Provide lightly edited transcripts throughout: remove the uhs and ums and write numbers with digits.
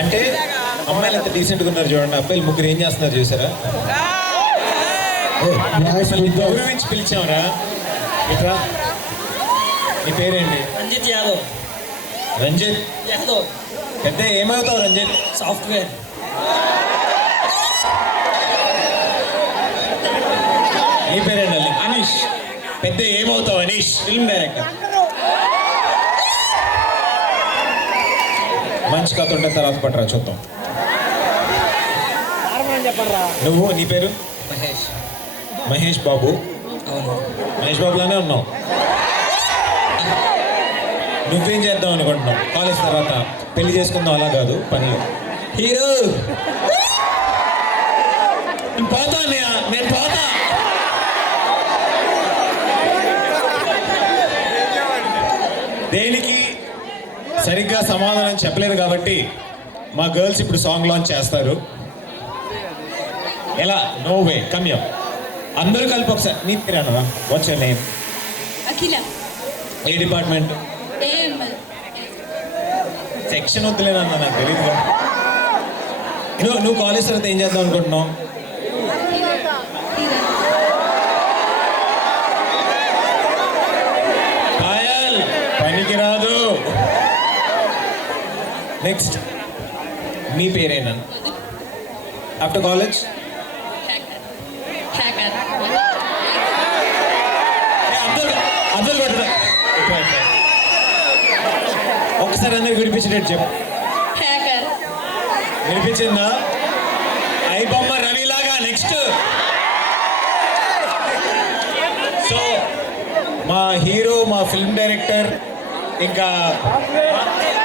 అంటే అమ్మాయిలు ఎంత డీసెంట్గా ఉన్నారు చూడండి, అబ్బాయిలు ముగ్గురు ఏం చేస్తున్నారు చూసారా? గౌరవించి పిలిచామరా. ఇట్రా, నీ పేరేంటి? రంజిత్ యాదవ్. రంజిత్ యాదవ్. పెద్ద ఏమవుతావు రంజిత్? సాఫ్ట్వేర్. నీ పేరేంటి? అనీష్. పెద్ద ఏమవుతావు? Anish film director. మంచి కథ ఉంటే తర్వాత పట్టరా చూద్దాం. నువ్వు, నీ పేరు? మహేష్. మహేష్ బాబు. అవును. మహేష్ బాబులానే ఉన్నావు. నువ్వేం చేద్దాం అనుకుంటున్నావు కాలేజ్ తర్వాత? పెళ్లి చేసుకుందాం అలా కాదు, పని. హీరో. నేను పోతా, నేను పోతా. దేనికి సరిగ్గా సమాధానం చెప్పలేదు కాబట్టి మా గర్ల్స్ ఇప్పుడు సాంగ్ లాంచ్ చేస్తారు. ఎలా? నో వే, కమ్యం. అందరూ కలిపి ఒకసారి. నీ పేరు అన్నవా? What's your name? అఖిల. ఏ డిపార్ట్మెంట్? సెక్షన్ వద్దులేనన్నా, నాకు తెలియదుగా. నువ్వు కాలేజ్ తర్వాత ఏం చేద్దాం అనుకుంటున్నావు? పాయల్, పనికి రాదు. నెక్స్ట్, మీ పేరేనా? ఆఫ్టర్ కాలేజ్ అందరూ కొట్టరా? ఒకసారి అందరికి వినిపించేటట్టు చెప్పు. వినిపించిందా? ఐ బొమ్మ రవిలాగా. నెక్స్ట్, సో మా హీరో, మా ఫిల్మ్ డైరెక్టర్, ఇంకా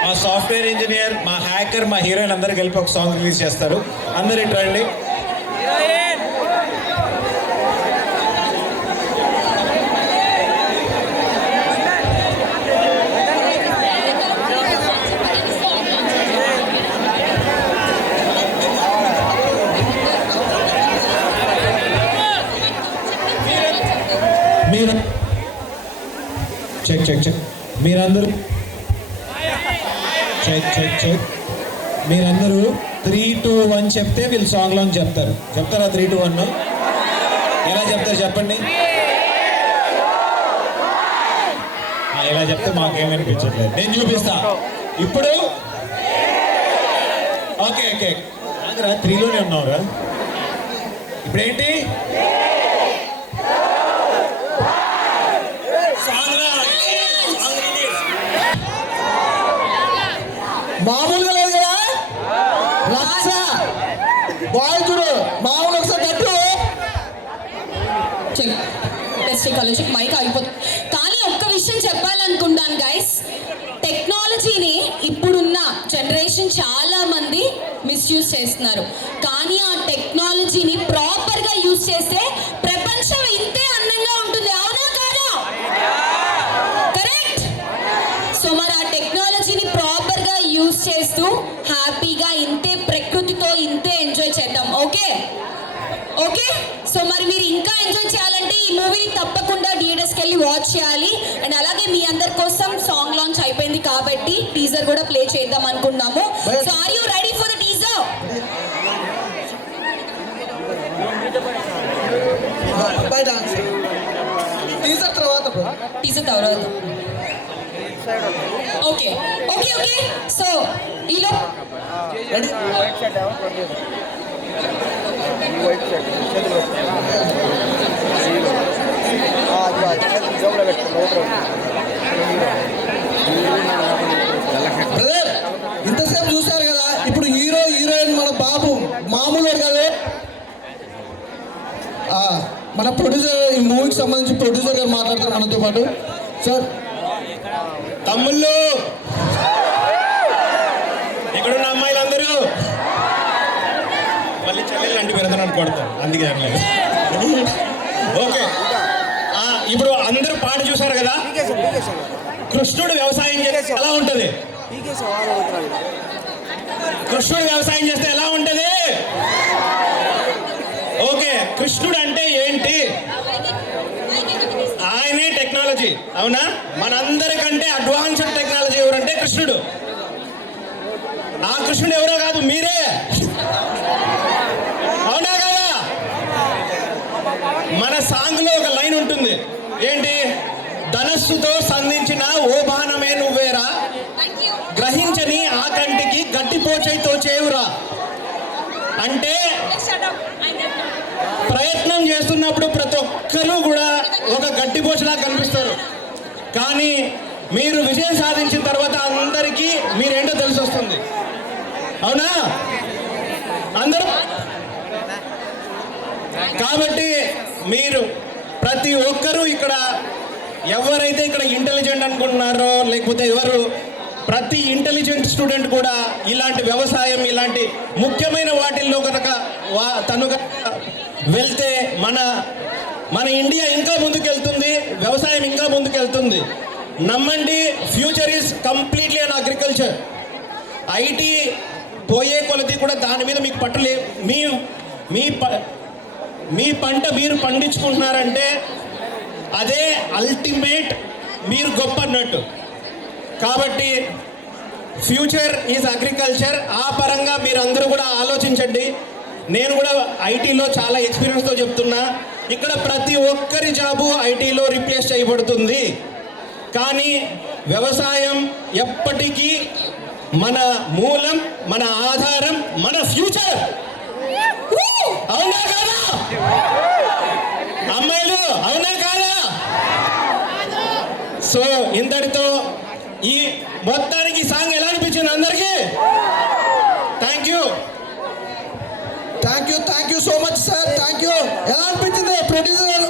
మా సాఫ్ట్వేర్ ఇంజనీర్, మా హ్యాకర్, మా హీరోయిన్ అందరూ కలిపి ఒక సాంగ్ రిలీజ్ చేస్తారు. అందరూ ఇటు రండి. మీరు చెక్ చెక్ చెక్ మీరందరూ చెక్ చెక్ చెక్ మీరందరూ 3, 2, 1 చెప్తే వీళ్ళు సాంగ్ లాంగ్ చెప్తారు. చెప్తారా? 3, 2, 1 ఎలా చెప్తారు చెప్పండి. ఎలా చెప్తే మాకేమనిపించట్లేదు. నేను చూపిస్తా ఇప్పుడు. ఓకే ఓకే, 3లోనే ఉన్నావురా. ఇప్పుడేంటి? మామూలుగా లేదు కదా, లక్ష బాయ్ చూడు. మామూలు ఒకసారి కట్టు. కాలేజ్ మైక్ అయిపోతుంది. కానీ ఒక్క విషయం చెప్పాలనుకుంటాను గైస్, టెక్నాలజీని ఇప్పుడున్న జనరేషన్ చాలా మంది మిస్యూజ్ చేస్తున్నారు. కానీ ఆ టెక్నాలజీని ప్రాపర్గా యూజ్ చేస్తే ప్రపంచం ఇంతే అందంగా ఉంటుంది. అవునా కాదా? కరెక్ట్. సో మరి ఆ టెక్నాలజీని ప్రాపర్గా యూజ్ చేస్తూ హ్యాపీగా ఇంతే ప్రకృతితో ఇంతే ఎంజాయ్ చేద్దాం. Okay okay. సో మరి మీరు ఇంకా ఎంజాయ్ చేయాలంటే ఈ మూవీని తప్పకుండా థియేటర్స్కి వెళ్ళి వాచ్ చేయాలి. అండ్ అలాగే మీ అందరి కోసం సాంగ్ లాంచ్ అయిపోయింది కాబట్టి టీజర్ కూడా ప్లే చేద్దాం అనుకున్నాము. So are you ready for the teaser? Teaser తర్వాత ఓకే ఓకే ఓకే. సో ఈలో ఇంతసేపు చూశారు కదా, ఇప్పుడు హీరో హీరోయిన్ మన బాబు మామూలు కదా. మన ప్రొడ్యూసర్, ఈ మూవీకి సంబంధించి ప్రొడ్యూసర్ గారు మాట్లాడతారు మనతో పాటు. సార్, తమ్ముళ్ళు, ఇక్కడున్న అమ్మాయిలందరూ మళ్ళీ చెల్లెళ్ళు అంటే పెడతాను కొడతారు, అందుకే అనలేదు. ఓకే, ఇప్పుడు అందరూ పాట చూసారు కదా. కృష్ణుడు వ్యవసాయం చేస్తే ఎలా ఉంటుంది? కృష్ణుడు వ్యవసాయం చేస్తే ఎలా ఉంటుంది? ఓకే, కృష్ణుడు అంటే ఏంటి? ఆయనే టెక్నాలజీ. అవునా? మనందరికంటే అడ్వాన్స్డ్ టెక్నాలజీ ఎవరంటే కృష్ణుడు. ఆ పురుషుడు ఎవరో కాదు, మీరే. అవునా కదా? మన సాంగ్ లో ఒక లైన్ ఉంటుంది, ఏంటి? ధనస్సుతో సంధించిన ఓ బాణమే నువ్వేరా, గ్రహించని ఆ కంటికి గట్టిపోచైతో చేయురా. అంటే ప్రయత్నం చేస్తున్నప్పుడు ప్రతి ఒక్కరూ కూడా ఒక గట్టిపోచలా కనిపిస్తారు, కానీ మీరు విజయం సాధించిన తర్వాత అందరికీ మీరేంటో తెలిసి వస్తుంది. అవునా? అందరూ కాబట్టి మీరు ప్రతి ఒక్కరూ ఇక్కడ ఎవరైతే ఇక్కడ ఇంటెలిజెంట్ అనుకుంటున్నారో, లేకపోతే ఎవరు ప్రతి ఇంటెలిజెంట్ స్టూడెంట్ కూడా ఇలాంటి వ్యవసాయం, ఇలాంటి ముఖ్యమైన వాటిల్లో కనుక తను వెళ్తే మన ఇండియా ఇంకా ముందుకెళ్తుంది, వ్యవసాయం ఇంకా ముందుకెళ్తుంది. నమ్మండి, future is completely an agriculture. IT పోయే కొలది కూడా దాని మీద మీకు పట్టులే. మీ పంట మీరు పండించుకుంటున్నారంటే అదే అల్టిమేట్, మీరు గొప్ప అన్నట్టు. కాబట్టి ఫ్యూచర్ ఈజ్ అగ్రికల్చర్. ఆ పరంగా మీరు అందరూ కూడా ఆలోచించండి. నేను కూడా ఐటీలో చాలా ఎక్స్పీరియన్స్తో చెప్తున్నా, ఇక్కడ ప్రతి ఒక్కరి జాబు ఐటీలో రీప్లేస్ చేయబడుతుంది, కానీ వ్యవసాయం ఎప్పటికీ మన మూలం, మన ఆధారం, మన ఫ్యూచర్. అవునా కాదా అమ్మాయిలు? అవునా కాదా? సో ఇంతటితో ఈ మొత్తానికి సాంగ్ ఎలా అనిపించింది అందరికీ? Thank you thank you so much sir. Thank you. ఎలా అనిపించింది ప్రొడ్యూసర్?